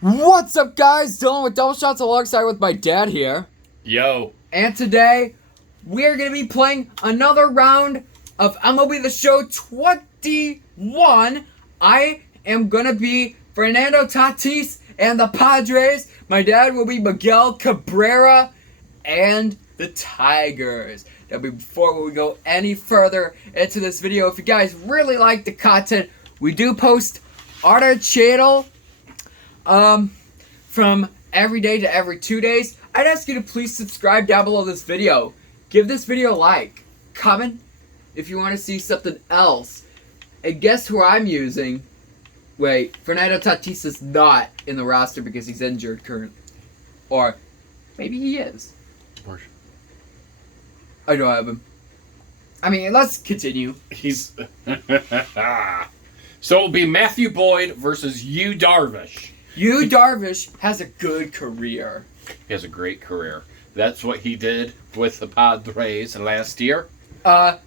What's up, guys? Dylan with Double Shots alongside with my dad here. Yo. And today, we're going to be playing another round of MLB The Show 21. I am going to be Fernando Tatis and the Padres. My dad will be Miguel Cabrera and the Tigers. Now, before we go any further into this video, if you guys really like the content, we do post on our channel from every day to every 2 days. I'd ask you to please subscribe down below this video. Give this video a like. Comment if you want to see something else. And guess who I'm using? Wait, Fernando Tatis is not in the roster because he's injured currently. Or maybe he is. I don't have him. I mean, let's continue. He's So it'll be Matthew Boyd versus Yu Darvish. Yu Darvish has a good career. He has a great career. That's what he did with the Padres last year. Well,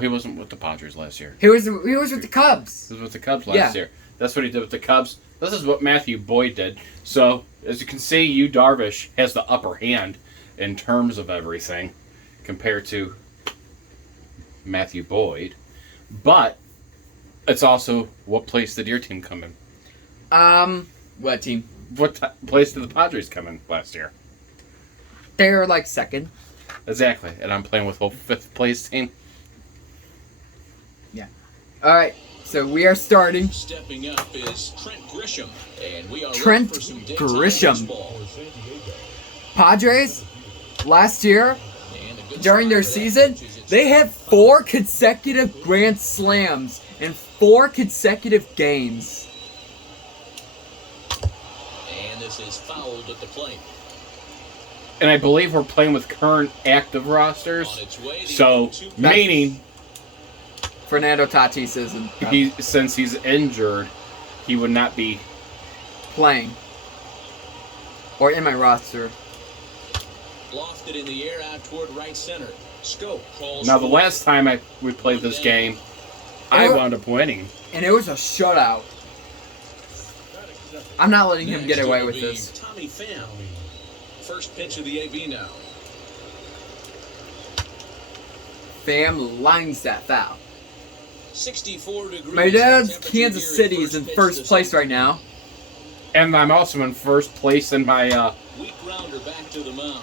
he wasn't with the Padres last year. he was with the Cubs. He was with the Cubs last year. That's what he did with the Cubs. This is what Matthew Boyd did. So, as you can see, Yu Darvish has the upper hand in terms of everything compared to Matthew Boyd. But it's also, what place did your team come in? What team? What place did the Padres come in last year? They were like second. Exactly. And I'm playing with a fifth place team. Yeah. Alright, so we are starting. Stepping up is Trent Grisham, and we are Trent ready for some Grisham. baseball. Padres, last year, And a good during their start for that season, pitch as it's they had 4 consecutive grand slams in 4 consecutive games. And this is fouled at the plate. And I believe we're playing with current active On rosters. its way, the So, 0-2 meaning, Fernando Tatis isn't since he's injured, he would not be. playing. Or in my roster. lofted in the air out toward right center. Scope calls Now, the for last time we played this game, I wound up winning. And it was a shutout. I'm not letting him get Next, away it'll with be this. Tommy Pham. First pitch of the AB now. Pham lines that foul. 64 degrees. My dad's temperature Kansas here City at is in pitch first this place inning. right now. And I'm also in first place in my. Weak grounder back to the mound.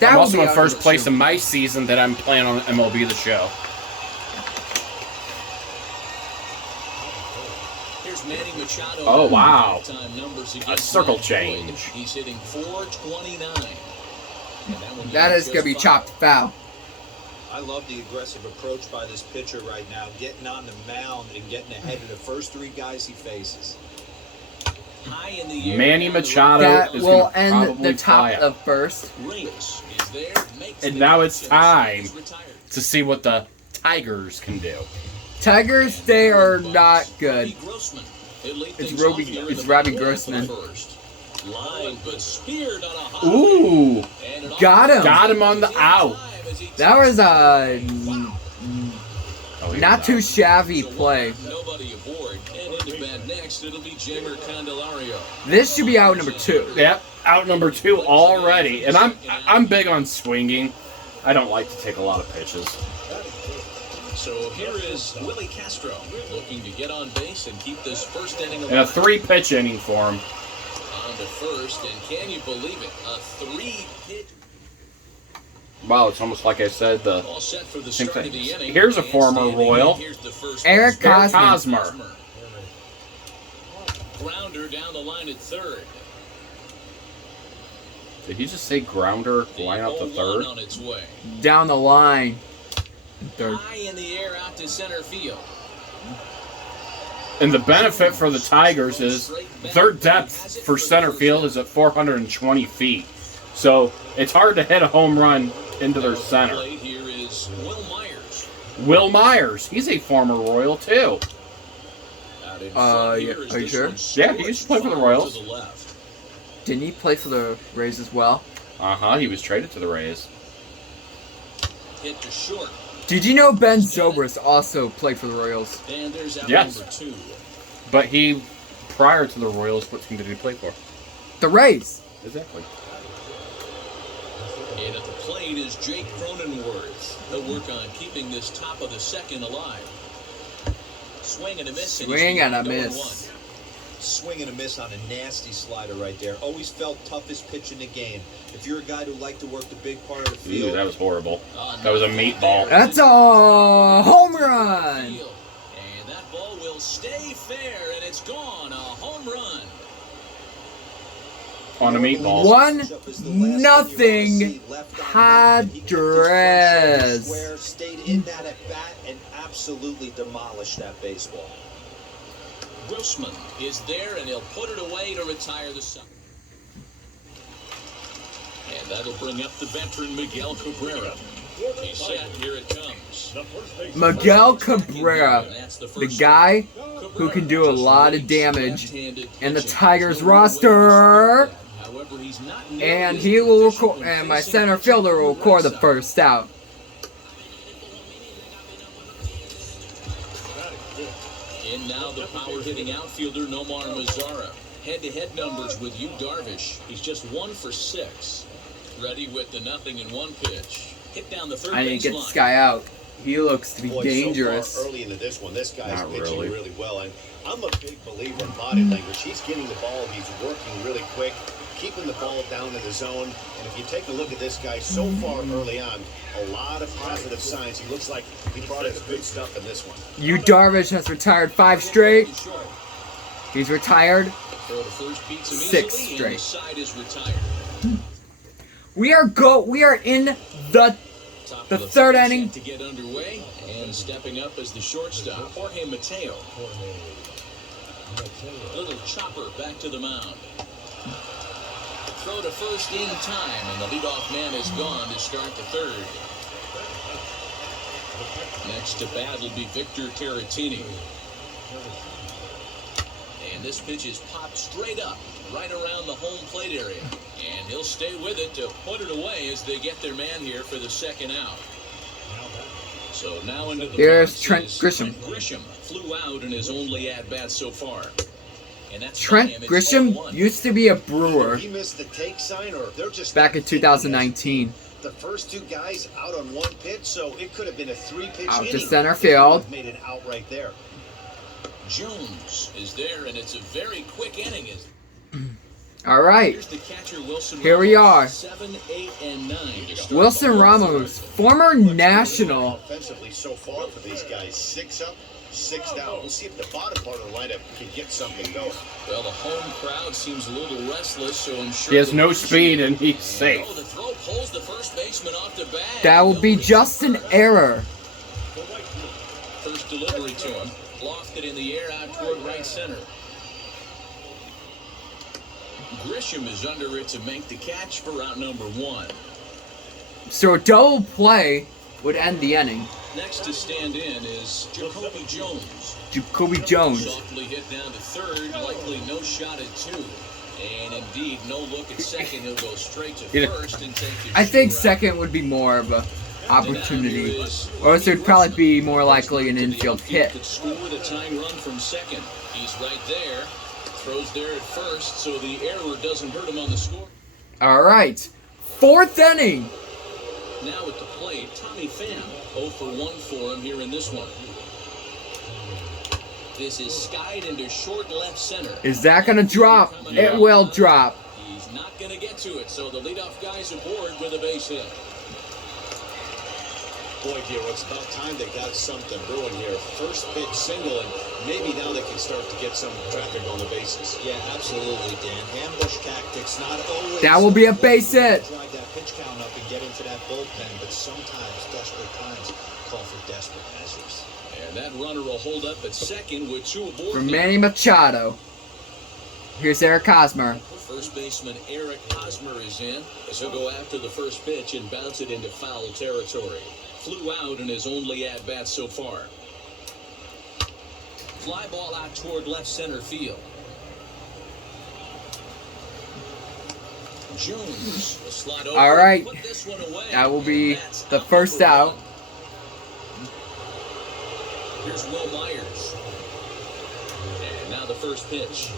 That I'm would also be in out first of the place shoe. in my season that I'm playing on MLB The Show. Here's Manny Machado. Oh, wow. Time numbers A against circle Matt Boyd. change. He's hitting 429. And that one That is just going to be foul. chopped foul. I love the aggressive approach by this pitcher right now, getting on the mound and getting ahead of the first 3 guys he faces. High in the air. Manny down the Machado right. That is will gonna end probably the top fly out. of first. Rings is there. Makes And the now catch, it's and time. he's retired. To see what the Tigers can do. Tigers, they are not good. Robbie Grossman. They lead It's things Robbie- off here in it's the Robbie bottom of the Grossman. first. Line, but speared on a high. Ooh. And an Got him. Got him on the out. That was a Oh, he not was too out. shabby So we'll play. have nobody aboard. And into bat next, it'll be Jamer Candelario. This should be out number 2. Yep, out number 2 already. And I'm big on swinging. I don't like to take a lot of pitches. So here is Willie Castro looking to get on base and keep this first inning And a alive. 3-pitch inning for him. On to first, and can you believe it? A 3-pitch. Wow, it's almost like I said the All set for the same start thing. of the inning. Here's a And former standing Royal. in, here's the first Eric baseman. Cosmer. Cosmer. Grounder down the line at third. Did he just say grounder line out to 0-1 third? on its way. Down the line. Third. High in the air out to center field. And the benefit for the Tigers is their depth for center field is at 420 feet. So it's hard to hit a home run into their center. Plate here is Will Myers. Will Myers, he's a former Royal too. Out in front Yeah, here is are you this sure? one, Yeah, he used to play for the Stuart Royals. to the left. Didn't he play for the Rays as well? He was traded to the Rays. Hit to short. Did you know Ben Zobrist also played for the Royals? And there's out Yes. number 2. But he, prior to the Royals, what team did he play for? The Rays. Exactly. And at the plate is Jake Cronenworth. He'll work on keeping this top of the second alive. Swing and a miss. Swing and a miss. Swing and a miss on a nasty slider right there. Always felt toughest pitch in the game. If you're a guy who liked to work the big part of the field. Ooh, that was horrible. That was a meatball. That's a home run. And that ball will stay fair, and it's gone. A home run. On a meatball. 1-0 Padres. Stayed in that at bat and absolutely demolished that baseball. Grossman is there, and he'll put it away to retire the second. And that'll bring up the veteran Miguel Cabrera. He's set. Here it comes. Miguel Cabrera, the guy who can do a lot of damage in the Tigers roster. And he will record, and my center fielder will record the first out. And now the power-hitting outfielder Nomar Mazara. Head-to-head numbers with Yu Darvish. He's just 1 for 6. Ready with the 0-1 pitch. Hit down the third I didn't base get line. this guy out. He looks to be Boy, dangerous. So far early into this one, this guy's Not pitching really. really well. And I'm a big believer in body language. He's getting the ball. He's working really quick, keeping the ball down in the zone. And if you take a look at this guy so far early on, a lot of positive signs. He looks like he brought us good stuff in this one. Yu Darvish has retired 5 straight. He's retired Throw to first beats 6 immediately, and the straight. side is retired. We are in the Top The of third fifth inning. set to get underway, and stepping up as the shortstop, Jorge Mateo. Little chopper back to the mound. Throw to first in time, and the leadoff man is gone to start the third. Next to bat will be Victor Caratini. And this pitch is popped straight up, right around the home plate area. And he'll stay with it to put it away as they get their man here for the second out. So now into the Here's box Trent is Grisham. Trent Grisham flew out in his only at-bat so far. And that's Trent time. It's Grisham 0-1. used to be a Brewer He missed the take sign, or they're just back not in thinking 2019. The first two guys out on one pitch, so it could have been a 3-pitch Out to inning center if he would have field. made it out right there. Jones is there, and it's a very quick inning. All right, Here's the catcher, Wilson here we are. Ramos, 7, 8, and 9 to start Wilson the whole Ramos, third. former national. Offensively so far for these guys, 6 up, 6 down. We'll see if the bottom part of the lineup can get something going. Well, the home crowd seems a little restless, so I'm sure He has the no pitcher- speed and he's safe. Oh, the throw pulls the first baseman off the bag. That will be just an error. First delivery to him, lofted in the air out toward right center. Grisham is under it to make the catch for out number 1. So a double play would end the inning. Next to stand in is Jacoby Jones. Jacoby Jones. Softly hit down to third, likely no shot at 2. And indeed, no look at second. He'll go straight to Yeah. first and take his I think shootout. second would be more of a opportunity, or else it would probably be more likely an infield hit. Could score the tying run from second. He's right there. Throws there at first, so the error doesn't hurt him on the score. All right, 4th inning. Now at the plate, Tommy Pham. 0 for 1 for him here in this one. This is skied into short left center. Is that gonna drop? It will drop. He's not going to get to it, so the leadoff guy's aboard with a base hit. Boy, dear, it's about time they got something brewing here. First pitch single, and maybe now they can start to get some traffic on the bases. Yeah, absolutely, Dan. Ambush tactics, not always. That will be a base hit. Drive that pitch count up and get into that bullpen, but sometimes desperate times call for desperate measures. And that runner will hold up at second with 2 aboard. From Manny Machado. Here's Eric Hosmer. First baseman Eric Hosmer is in, as he'll go after the first pitch and bounce it into foul territory. Flew out in his only at-bat so far. Fly ball out toward left center field. Jones will slide over. All right. Put this one away. That will be That's the first number out. 1. Here's Will Myers. And Now the first pitch.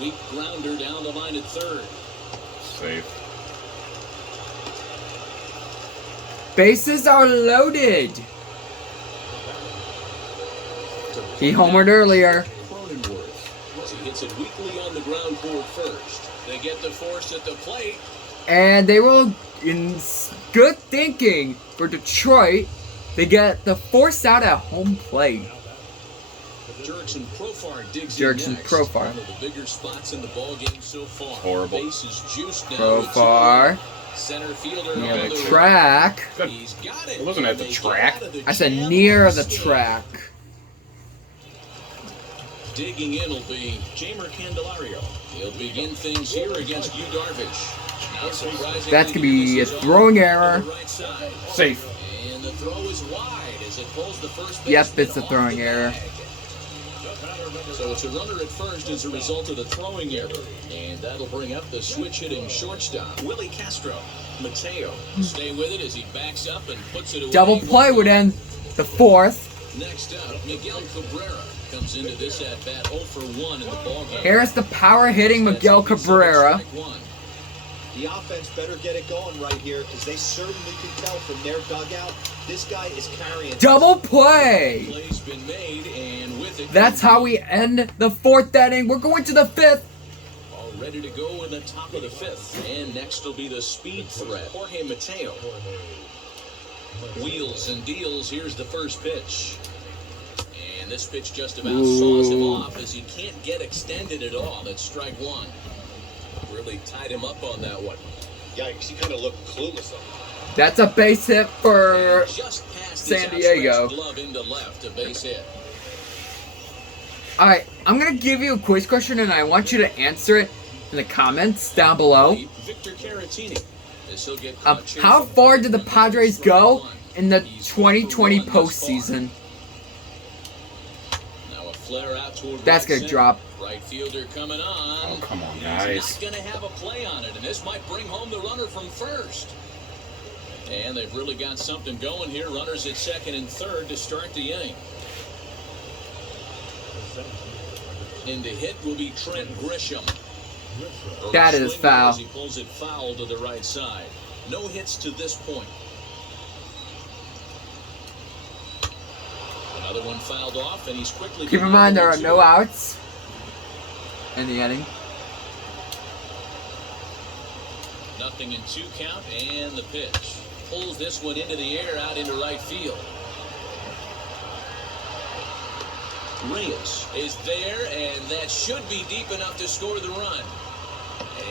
Weak grounder down the line at third. Safe. Bases are loaded. He homered earlier. Cronenworth. As he hits it weakly on the ground toward first. They get the force at the plate. And they will, in good thinking for Detroit, they get the force out at home plate. Jurickson Profar digs Jurickson in next. Profar. One of the bigger spots in the ball game so far. Horrible. Base is juiced now. Profar. Center fielder Near on the the track. Good. He's got it. It wasn't at the They get track. out of the I said jam near the unscathed. track. Digging in will be Jamer Candelario. He'll begin things here against Yu Darvish. Not surprisingly, That's gonna be he a misses throwing on error. the right side. Safe. And the throw is wide as it pulls the first Yep, baseman it's a off throwing the error. bag. So it's a runner at first as a result of the throwing error. And that'll bring up the switch-hitting shortstop, Willie Castro. Mateo, stay with it as he backs up and puts it away. Double play would end the fourth. Next up, Miguel Cabrera comes into this at-bat 0 for 1 in the ballgame. Here's the power hitting Miguel Cabrera. The offense better get it going right here because they certainly can tell from their dugout this guy is carrying. Double play. Play's been made, and with it, That's how we end the fourth inning. We're going to the fifth. all ready to go in the top of the fifth. And next will be the speed threat, Jorge Mateo. Wheels and deals. Here's the first pitch. And this pitch just about saws him off as he can't get extended at all. That's strike one. Really tied him up on that one. Yikes, he kind of looked clueless on that. That's a base hit for Just past San his Diego. outstretched glove into left, a base hit. Alright, I'm gonna give you a quiz question and I want you to answer it in the comments down below. Victor Caratini. As he'll get How far did the Padres go in the 2020 postseason? Now a flare out toward That's right gonna center. drop. Right fielder coming on. Oh, come on, He's guys. not gonna have a play on it, and this might bring home the runner from first. And they've really got something going here. Runners at second and third to start the inning. In to hit will be Trent Grisham. That is Swing foul. as he pulls it foul to the right side. No hits to this point. Another one fouled off, and he's quickly. Keep in mind there are no outs in the inning. Nothing in 2 count, and the pitch. Pulls this one into the air out into right field. Reyes is there, and that should be deep enough to score the run.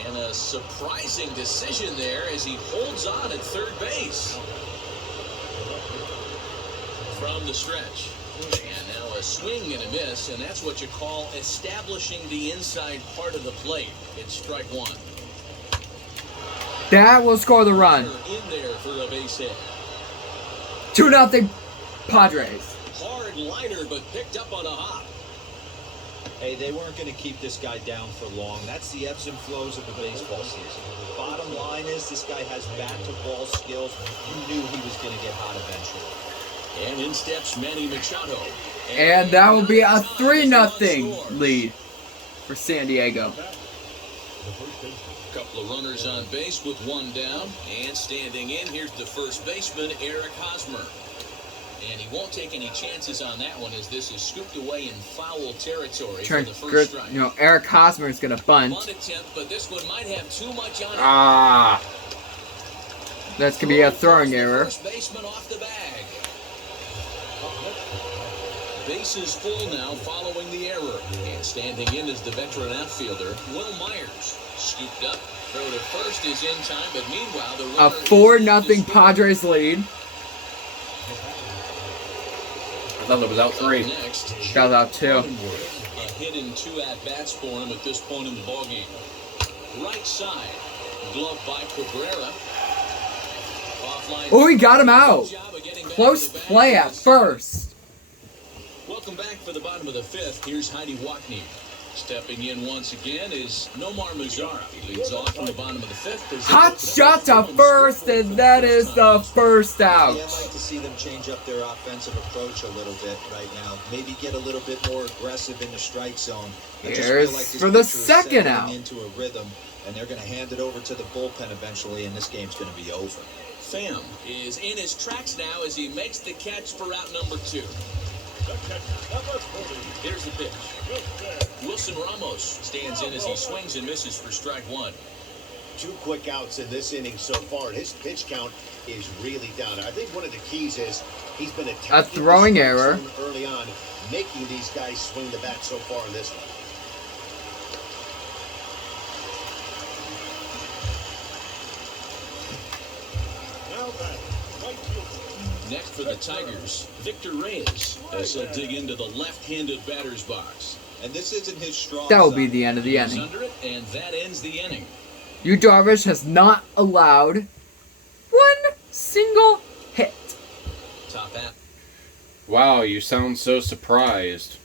And a surprising decision there as he holds on at third base. From the stretch. And now a swing and a miss, and that's what you call establishing the inside part of the plate. It's strike one. That will score the run. In there for a base hit. 2-0 Padres. Hard liner, but picked up on a hop. Hey, they weren't going to keep this guy down for long. That's the ebbs and flows of the baseball season. Bottom line is this guy has bat-to-ball skills. You knew he was going to get hot eventually. And in steps Manny Machado. And that will be a 3-0 lead for San Diego. Couple of runners on base with one down. And standing in, here's the first baseman, Eric Hosmer. And he won't take any chances on that one as this is scooped away in foul territory for the first strike. Eric Hosmer is going to bunt. Bunt attempt, but this one might have too much on it. Ah. That's going to be a throwing error. First baseman off the bag. Bases full now following the error. And standing in is the veteran outfielder, Will Myers. Scooped up. Throw to first is in time, but meanwhile the A runner 4-0 Padres lead. I thought it was out 3. Next, Got out 2. Cronenworth. A hit in 2 at-bats for him at this point in the ballgame. Right side. Glove by Cabrera. Offline. Oh, he got him out. Good job of getting back Close to the bag. play at first. Welcome back for the bottom of the 5th. Here's Heidi Watney. Stepping in once again is Nomar Mazara. He leads off from the bottom of the fifth. As they Hot put the shot to ball first, score and for that first is the time. first out. Yeah, I'd like to see them change up their offensive approach a little bit right now. Maybe get a little bit more aggressive in the strike zone. I just Here's feel like this for the pitcher is second settling out. into a rhythm, and they're going to hand it over to the bullpen eventually, and this game's going to be over. Pham is in his tracks now as he makes the catch for out number 2. Here's the pitch. Wilson Ramos stands in as he swings and misses for strike 1. 2 quick outs in this inning so far, and his pitch count is really down. I think one of the keys is he's been attacking throwing the error. zone early on, making these guys swing the bat so far in this one. Next for the Tigers, Victor Reyes as he'll dig into the left-handed batter's box. And this isn't his strong That will be side. the end of the He's inning. under it, and that ends the inning. Yu Darvish has not allowed one single hit. Top half. Wow, you sound so surprised.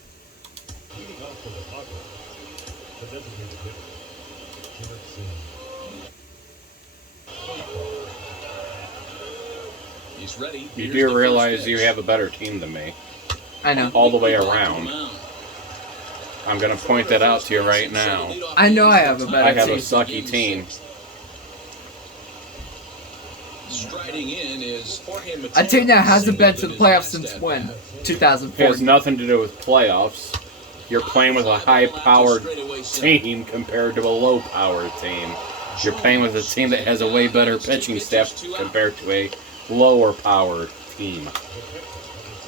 He's ready. You Here's the do first realize you pitch. have a better team than me. I know. All the way Back to the around. mound. I'm going to point that out to you right now. I know I have a better I have a team. sucky team. Striding in is Jorge A team that hasn't been to Singled the in his playoffs last since at when? bat. It has 2004. nothing to do with playoffs. You're playing with a high-powered team compared to a low-powered team. You're playing with a team that has a way better pitching staff compared to a lower-powered team.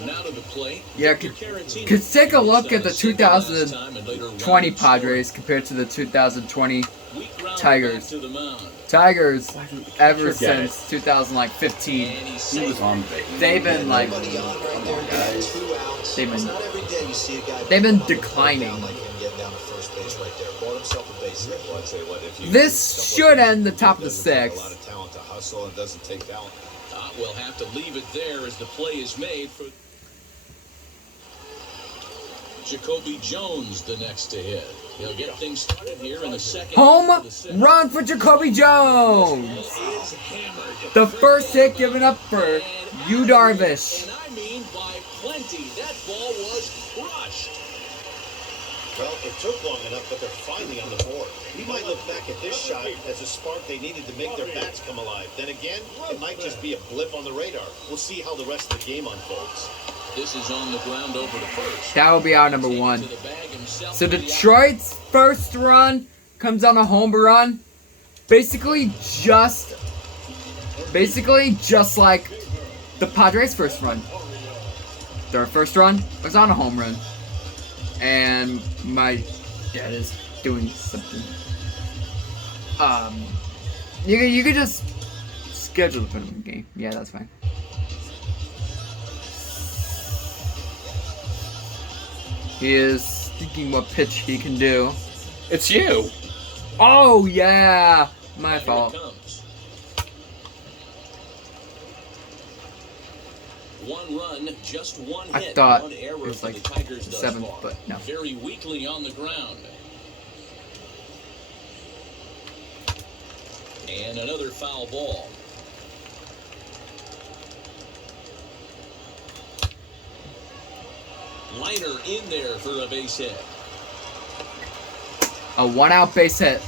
Now to the plate. Yeah, Victor Caratini. Cause take a look at the Singled last time and later 2020 round Padres compared to the 2020 scored. Weak ground Tigers. back to the mound. Tigers. Ever Forget since 2015, And he's He was safe. on base. they've been like Nobody on right there, guys. 2 outs. They've been- It's not every day you see a guy they've been down declining. like him getting down to first base right there. Bought himself a base hit. Well, I'd say what, if you- This someone should end the top of the doesn't take sixth. A lot of talent to hustle and doesn't take talent. We'll have to leave it there as the play is made for Jacoby Jones, the next to hit. He'll get things started here in the second. Home half of the sixth. run for Jacoby Jones. Is hammered. The first hit given up for Yu Darvish. And I mean by plenty. That ball was crushed. Well, it took long enough, but they're finally on the board. We might look back at this shot as a spark they needed to make their bats come alive. Then again, it might just be a blip on the radar. We'll see how the rest of the game unfolds. This is on the ground over to first. That will be our number Taken one. to the bag himself So for the out. Detroit's first run comes on a home run. Basically just like the Padres' first run. Their first run was on a home run. And my dad is doing something. You could just schedule the tournament game. Yeah, that's fine. He is thinking what pitch he can do. It's you. Oh yeah, my Here it fault. comes. One run, just one I hit, thought one it error was for like the Tigers thus seventh, far. but no. Very weakly on the ground. And another foul ball. Liner in there for a base hit. A one-out base hit.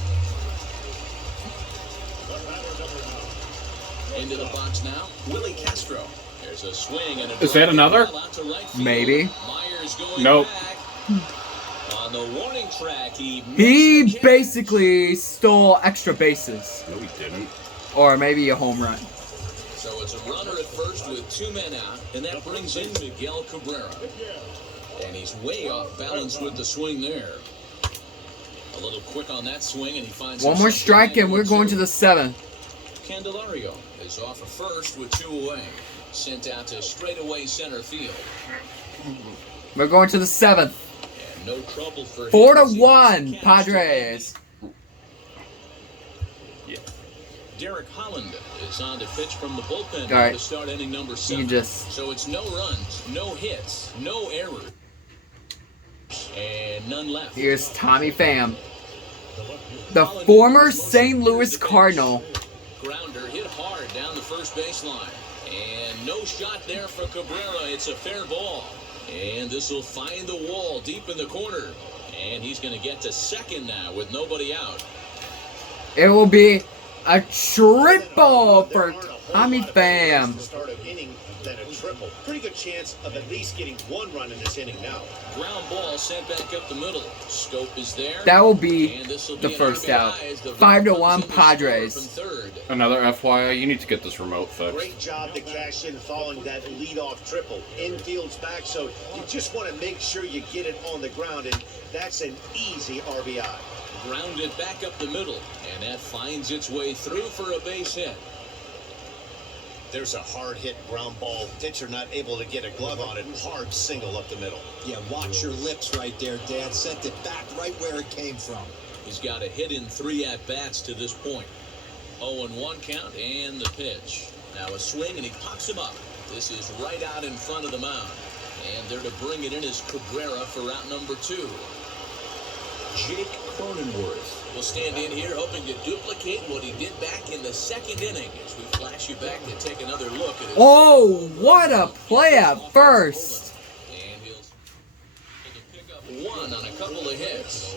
Into the box now, Willie Castro. There's a swing and a Is that drive another? ball out to right field. Maybe. Myers going Nope. back. On the warning track, he missed He the catch. basically stole extra bases, No, he didn't. or maybe a home run. So it's a runner at first with 2 men out, and that brings in Miguel Cabrera. And he's way off balance with the swing there. A little quick on that swing, and he finds One more himself strike, and behind we're going to 1-2. the seventh. Candelario is off at first with 2 away. Sent out to straightaway center field. We're going to the seventh. And no trouble for him 4-1, as he gets Padres. Yeah. Derek Holland is on to pitch from the bullpen All right. to start inning number 7. You just- So it's no runs, no hits, no errors. And none left. Here's Tommy Pham, the former St. Louis Cardinal. Grounder hit hard down the first baseline. And no shot there for Cabrera. It's a fair ball. And this will find the wall deep in the corner. And he's going to get to second now with nobody out. It will be a triple for Tommy Pham. Start of inning, then a triple. Pretty good chance of at least getting one run in this inning now. Ground ball sent back up the middle. Scope is there. That will be And this will the be an first RBI out. as the 5-1 comes in to score Padres. from third. Another FYI, you need to get this remote fixed. Great job to cash in following that leadoff triple. Infield's back, so you just want to make sure you get it on the ground, and that's an easy RBI. Grounded back up the middle, and that finds its way through for a base hit. There's a hard hit ground ball. Pitcher not able to get a glove on it. Hard single up the middle. Yeah, watch your lips right there, Dad. Sent it back right where it came from. He's got a hit in 3 at-bats to this point. 0-1 count, and the pitch. Now a swing, and he pops him up. This is right out in front of the mound. And there to bring it in is Cabrera for out number 2. Jake Cronenworth will stand in here hoping to duplicate what he did back in the second inning as we flash you back to take another look at his... Oh, what a play at first. And he'll pick up 1 on a couple of hits.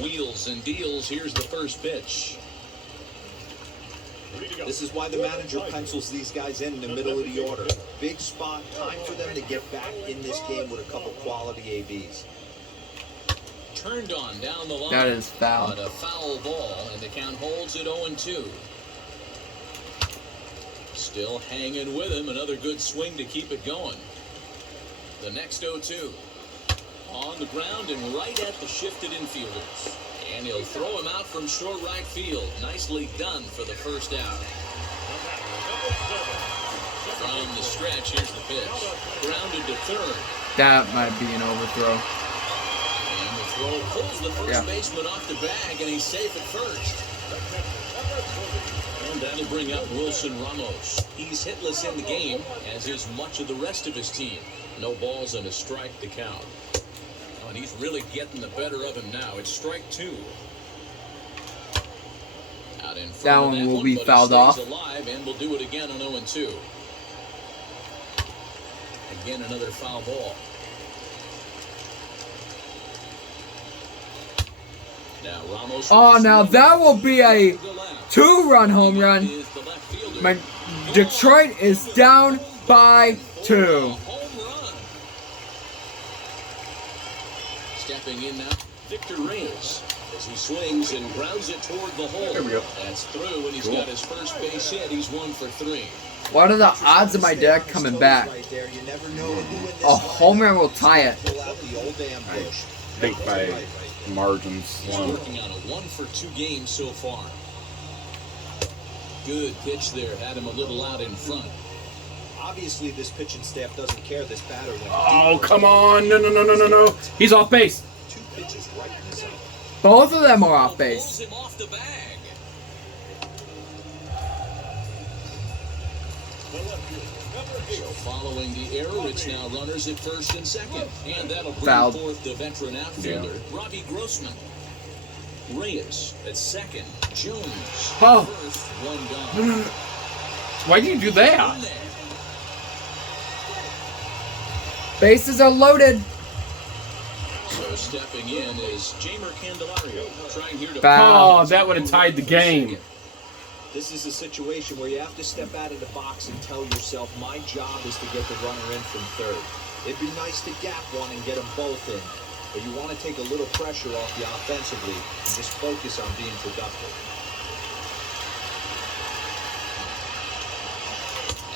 Wheels and deals. Here's the first pitch. This is why the manager pencils these guys in the middle of the order. Big spot, time for them to get back in this game with a couple quality ABs. Turned on down the line. That is foul. But a foul ball, and the count holds at 0-2. Still hanging with him. Another good swing to keep it going. The next 0-2. On the ground and right at the shifted infielders. And he'll throw him out from short right field. Nicely done for the first out. From the stretch, here's the pitch. Grounded to third. That might be an overthrow. And the throw pulls the first baseman off the bag, and he's safe at first. And that'll bring up Wilson Ramos. He's hitless in the game, as is much of the rest of his team. No balls and a strike to count. Oh, and he's really getting the better of him now. It's strike 2. Out in front That of one will but be he fouled stays off. alive, and we'll do it again on 0-2. Again, another foul ball. Now Ramos. Oh, now that will be a 2-run home run. My Detroit is down by 2. Home run. Stepping in now, Victor Reyes as he swings and grounds it toward the hole. There we go. That's through, and he's got his first base hit. He's 1 for 3. What are the odds of my dad coming back? A home run will tie it. I think by margins. He's working on a 1 for 2 game so far. Good pitch there, had him a little out in front. Obviously, this pitching staff doesn't care this batter went Oh, come on. No. He's off base. 2 pitches right in the zone. Both of them are off Pulls base. him off the bag. So following the error, it's now runners at first and second. And that'll bring Fouled. forth the veteran outfielder, Robbie Grossman. Reyes at second. Jones Oh. first, 1 gone. Why do you do that? In there. Bases are loaded. So stepping in is Jamer Candelario, trying here to Foul. Oh, that would have tied the game. This is a situation where you have to step out of the box and tell yourself, my job is to get the runner in from third. It'd be nice to gap one and get them both in, but you want to take a little pressure off you offensively and just focus on being productive.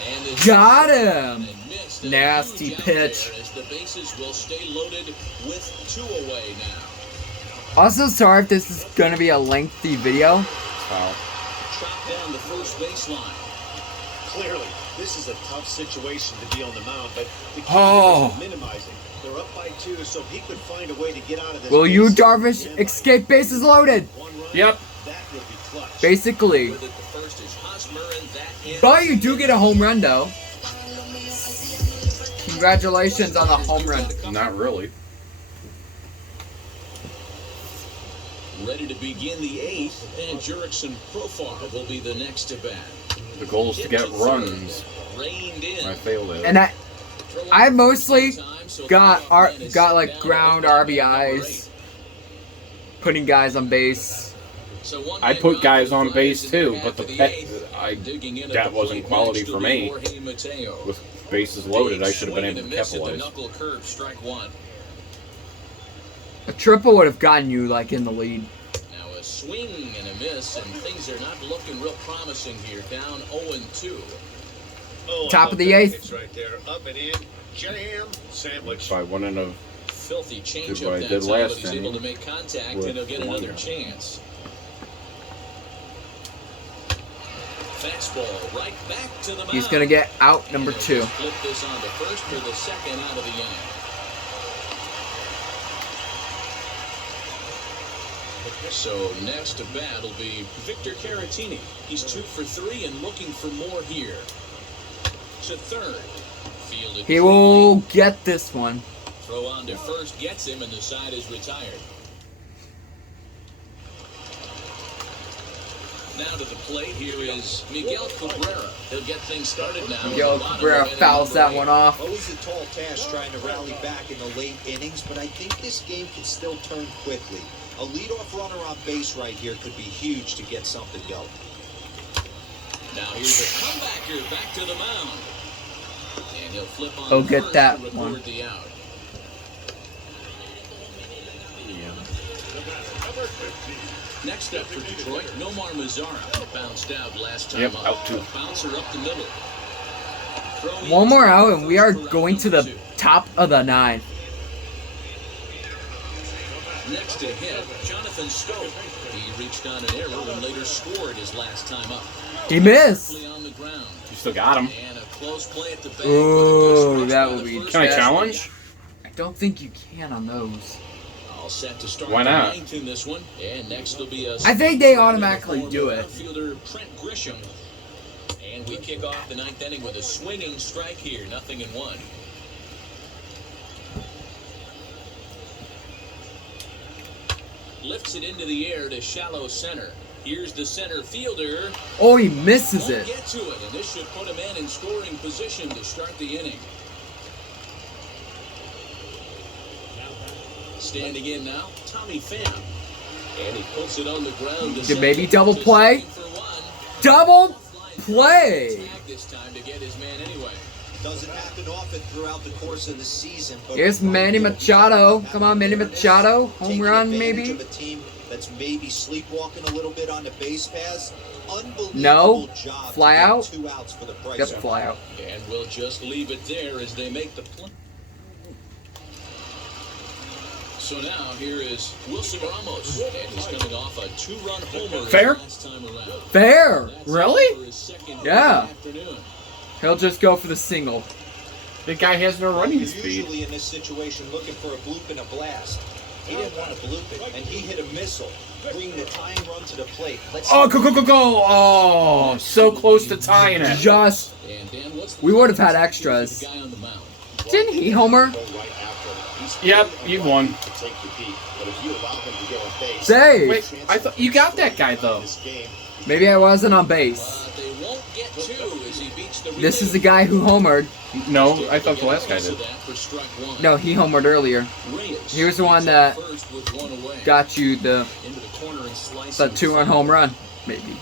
And the Got him. and missed. Nasty Huge out pitch. there as the bases will stay loaded with 2 away now. Also, sorry if this is gonna be a lengthy video. Foul. Chopped down the first baseline. Clearly, this is a tough situation to be on the mound, but the key Oh. is minimizing. They're up by 2, so if he could find a way to get out of this. Will you, base, Darvish, stand by escape bases loaded? 1 run, Yep. That would be clutch. Basically. With it, the first is Hosmer, and that ends But you do get a home run, though. congratulations on the home run. Not really. Ready to begin the 8th, and Jurickson Profar will be the next to bat. The goal is to get runs. Reined in. I failed it. And I mostly got like ground RBIs, putting guys on base. I put guys on base too, but that wasn't quality for me. With bases loaded, I should have been able to capitalize. A triple would have gotten you like in the lead. Now a swing and a miss, and things are not looking real promising here. Down 0-2. Oh, Top of the 8th. It's right there, up and in, jam sandwich. If I wouldn't have Filthy change Did what up I that did time, last but he's able to inning make contact, with and he'll get the another one. chance. Fastball right back to the mound. He's gonna get out number And 2. he'll flip this on to first for the second out of the inning. So next to bat will be Victor Caratini. He's 2 for 3 and looking for more here. To third. Fielded He will get this one. Throw on to first gets him, and the side is retired. Now to the plate, here is Miguel Cabrera. He'll get things started now. Miguel Cabrera fouls that one off. Always a tall task trying to rally back in the late innings, but I think this game can still turn quickly. A leadoff runner on base right here could be huge to get something going. Now here's a comebacker back to the mound. And he'll flip on He'll get first that to record one. the out. Next up for Detroit, Nomar Mazara bounced out last time Yep, up. out two. Bouncer up the middle. Throw One in more out, and we are for round going to number the 2. top of the 9. Next to hit, Jonathan Stope. He reached on an error and later scored his last time up. He missed. Quickly on the ground. You still got him. And a close play at the bank. Ooh, with a good that stretch would by be the first Can I bad. challenge? I don't think you can on those. All set to start Why the not? 9th in this one. And next will be a I think they automatically do it. Outfielder Trent Grisham. And we kick off the 9th inning with a swinging strike here, 0-1. Lifts it into the air to shallow center. Here's the center fielder. Oh, he misses Won't it. get to it, and this should put him in scoring position to start the inning. Standing in now, Tommy Pham. And he puts it on the ground. To Did maybe center. double Just play? looking for one. Double Offline play. tag this time to get his man anyway. Doesn't happen often throughout the course of the season. But Here's Manny Machado. Come on, Manny Machado. Home Taking run, advantage maybe? of a team that's maybe sleepwalking a little bit on the base pass. Unbelievable No. job. Fly to get out. 2 outs for the price. Yep, of fly out. And we'll just leave it there as they make the play. So now here is Wilson Ramos, and he's coming off a 2-run homer Fair? last time around. Fair. That's Really? for his second Yeah. of the afternoon. He'll just go for the single. The guy has no running You're speed. usually in this situation looking for a bloop and a blast. He didn't want to bloop it, and he hit a missile, bringing the tying run to the plate. Let's Oh, go. Oh, so close to tying it. Just And Dan, what's the We would have plan had here extras. for the guy on the mound? didn't he homer? Go right after him. He's Yep, still you've alive won. to take the beat, but if you allow him to get on base, Say, Wait, I thought you got that guy though. this game, maybe I wasn't on base. They won't get 2 as he beats the This is the guy who homered. No, I thought the last guy did. No, he homered earlier. He was the one that Got you the into the corner and slice 2-run home run, maybe.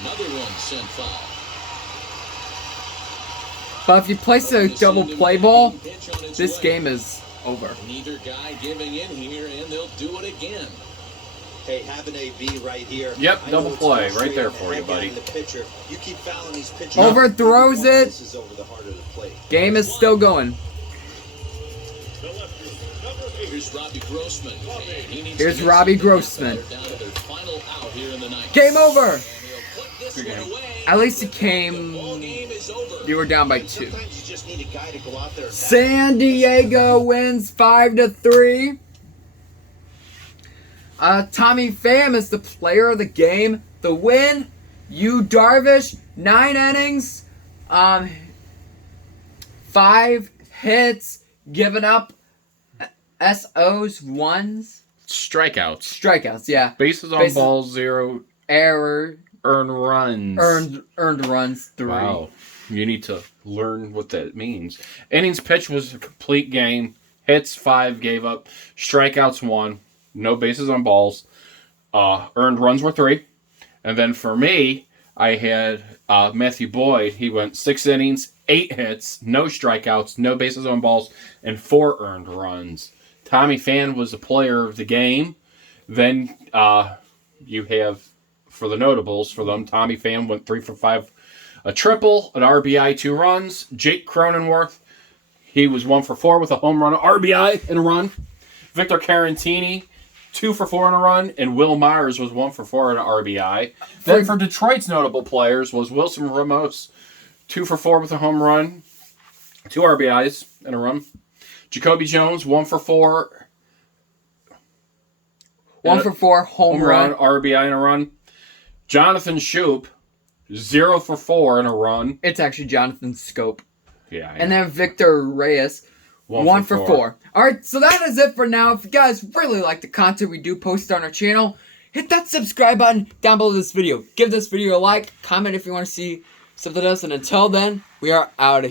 Another one sent foul. But if you place a double play ball, this game is over. Neither guy giving in here, and they'll do it again. Hey, have an AB right here. Yep, I know double it's play, frustrating right there to for you, head down buddy. the pitcher. You keep fouling these pitchers. Overthrows it. This is over the heart of the plate. Game is still going. Here's Robbie Grossman. And he needs Here's to get Robbie something Grossman. down to their final out here in the ninth. Game over. And he'll put this Good one game. away. At least it The came. ball game is over. You were down by 2. sometimes you just need a guy to go out there. San Diego wins 5-3. Tommy Pham is the player of the game. The win, Yu Darvish, 9 innings, 5 hits, given up SOs, 1s, Strikeouts. strikeouts. Yeah, Bases on Bases- balls, 0. error, Earned runs. earned runs, 3. Wow. You need to learn what that means. Innings pitched was a complete game. Hits 5, gave up. Strikeouts 1. No bases on balls. Earned runs were 3. And then for me, I had Matthew Boyd. He went 6 innings, 8 hits, no strikeouts, no bases on balls, and 4 earned runs. Tommy Pham was the player of the game. Then you have, for the notables for them, Tommy Pham went 3 for 5, a triple, an RBI, 2 runs. Jake Cronenworth, he was 1 for 4 with a home run, RBI, and a run. Victor Carantini, 2 for 4 and a run, and Will Myers was 1 for 4 and an RBI. Then for Detroit's notable players was Wilson Ramos, 2 for 4 with a home run, 2 RBIs and a run. Jacoby Jones, 1 for 4. 1 for 4, home run. RBI and a run. Jonathan Schoop, 0 for 4 and a run. It's actually Jonathan Scope. Yeah. And then Victor Reyes, 1 for 4. Alright, so that is it for now. If you guys really like the content we do post on our channel, hit that subscribe button down below this video. Give this video a like, comment if you want to see something else, and until then, we are out of here.